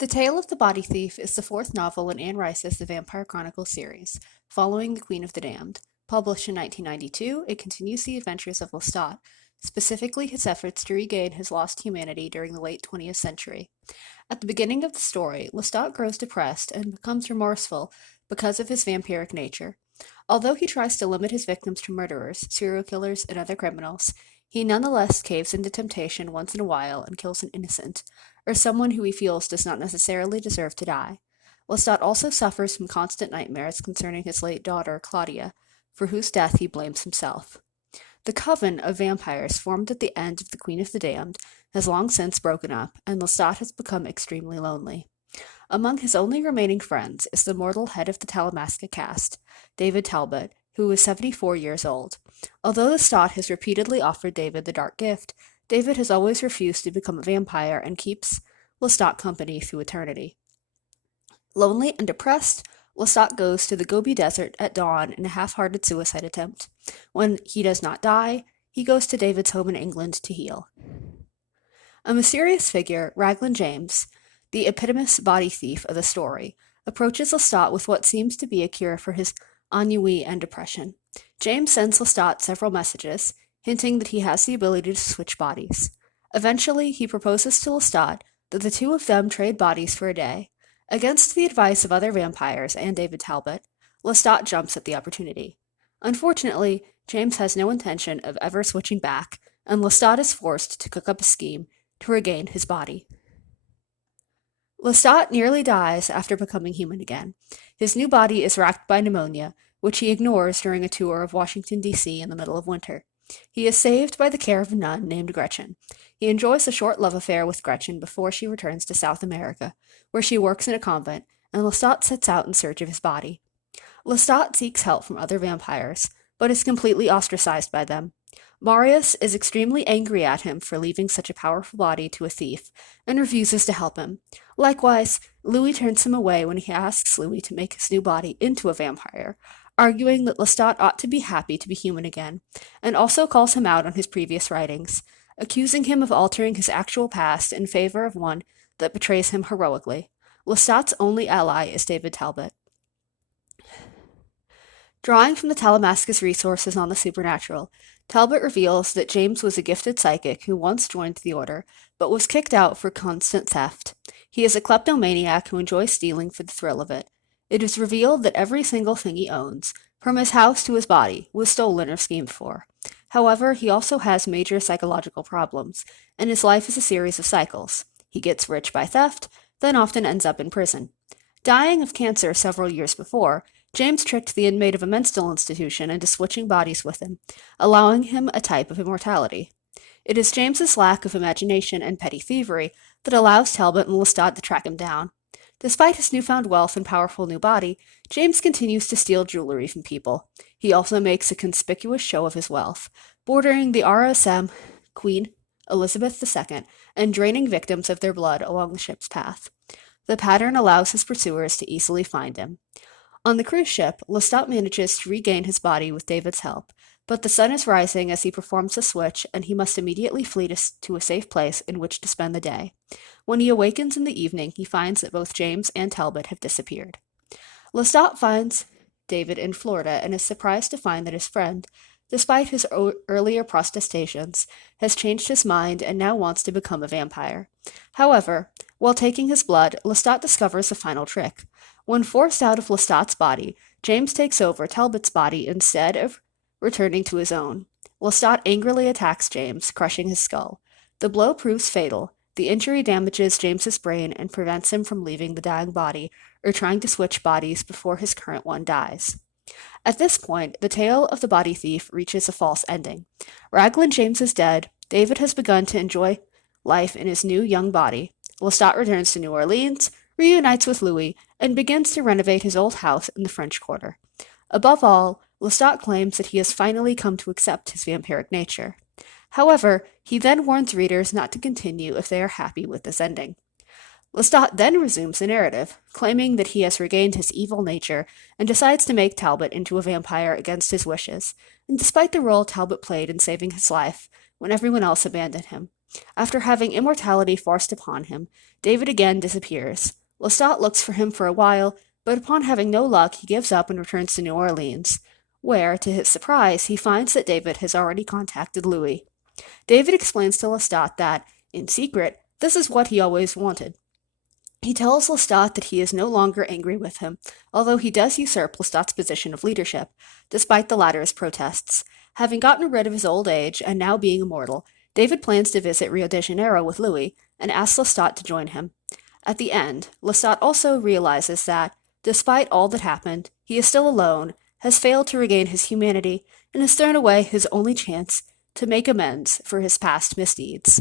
The Tale of the Body Thief is the fourth novel in Anne Rice's The Vampire Chronicles series, following The Queen of the Damned. Published in 1992, it continues the adventures of Lestat, specifically his efforts to regain his lost humanity during the late 20th century. At the beginning of the story, Lestat grows depressed and becomes remorseful because of his vampiric nature. Although he tries to limit his victims to murderers, serial killers, and other criminals, he nonetheless caves into temptation once in a while and kills an innocent, or someone who he feels does not necessarily deserve to die. Lestat also suffers from constant nightmares concerning his late daughter, Claudia, for whose death he blames himself. The coven of vampires formed at the end of The Queen of the Damned has long since broken up, and Lestat has become extremely lonely. Among his only remaining friends is the mortal head of the Talamasca cast, David Talbot, who is 74 years old. Although Lestat has repeatedly offered David the dark gift, David has always refused to become a vampire and keeps Lestat company through eternity. Lonely and depressed, Lestat goes to the Gobi Desert at dawn in a half-hearted suicide attempt. When he does not die, he goes to David's home in England to heal. A mysterious figure, Raglan James, the eponymous body thief of the story, approaches Lestat with what seems to be a cure for his ennui and depression. James sends Lestat several messages, hinting that he has the ability to switch bodies. Eventually, he proposes to Lestat that the two of them trade bodies for a day. Against the advice of other vampires and David Talbot, Lestat jumps at the opportunity. Unfortunately, James has no intention of ever switching back, and Lestat is forced to cook up a scheme to regain his body. Lestat nearly dies after becoming human again. His new body is racked by pneumonia, which he ignores during a tour of Washington, D.C. in the middle of winter. He is saved by the care of a nun named Gretchen. He enjoys a short love affair with Gretchen before she returns to South America, where she works in a convent, and Lestat sets out in search of his body. Lestat seeks help from other vampires, but is completely ostracized by them. Marius is extremely angry at him for leaving such a powerful body to a thief, and refuses to help him. Likewise, Louis turns him away when he asks Louis to make his new body into a vampire, arguing that Lestat ought to be happy to be human again, and also calls him out on his previous writings, accusing him of altering his actual past in favor of one that betrays him heroically. Lestat's only ally is David Talbot. Drawing from the Talamasca's resources on the supernatural, Talbot reveals that James was a gifted psychic who once joined the Order, but was kicked out for constant theft. He is a kleptomaniac who enjoys stealing for the thrill of it. It is revealed that every single thing he owns, from his house to his body, was stolen or schemed for. However, he also has major psychological problems, and his life is a series of cycles. He gets rich by theft, then often ends up in prison. Dying of cancer several years before, James tricked the inmate of a mental institution into switching bodies with him, allowing him a type of immortality. It is James's lack of imagination and petty thievery that allows Talbot and Lestat to track him down. Despite his newfound wealth and powerful new body, James continues to steal jewelry from people. He also makes a conspicuous show of his wealth, bordering the RSM Queen Elizabeth II and draining victims of their blood along the ship's path. The pattern allows his pursuers to easily find him. On the cruise ship, Lestat manages to regain his body with David's help, but the sun is rising as he performs the switch, and he must immediately flee to a safe place in which to spend the day. When he awakens in the evening, he finds that both James and Talbot have disappeared. Lestat finds David in Florida and is surprised to find that his friend, despite his earlier protestations, has changed his mind and now wants to become a vampire. However, while taking his blood, Lestat discovers a final trick. When forced out of Lestat's body, James takes over Talbot's body instead of returning to his own. Lestat angrily attacks James, crushing his skull. The blow proves fatal. The injury damages James's brain and prevents him from leaving the dying body or trying to switch bodies before his current one dies. At this point, the tale of the body thief reaches a false ending. Raglan James is dead. David has begun to enjoy life in his new young body. Lestat returns to New Orleans, reunites with Louis, and begins to renovate his old house in the French Quarter. Above all, Lestat claims that he has finally come to accept his vampiric nature. However, he then warns readers not to continue if they are happy with this ending. Lestat then resumes the narrative, claiming that he has regained his evil nature and decides to make Talbot into a vampire against his wishes, and despite the role Talbot played in saving his life when everyone else abandoned him. After having immortality forced upon him, David again disappears. Lestat looks for him for a while, but upon having no luck, he gives up and returns to New Orleans, where, to his surprise, he finds that David has already contacted Louis. David explains to Lestat that, in secret, this is what he always wanted. He tells Lestat that he is no longer angry with him, although he does usurp Lestat's position of leadership, despite the latter's protests. Having gotten rid of his old age and now being immortal, David plans to visit Rio de Janeiro with Louis and asks Lestat to join him. At the end, Lestat also realizes that, despite all that happened, he is still alone, has failed to regain his humanity, and has thrown away his only chance to make amends for his past misdeeds.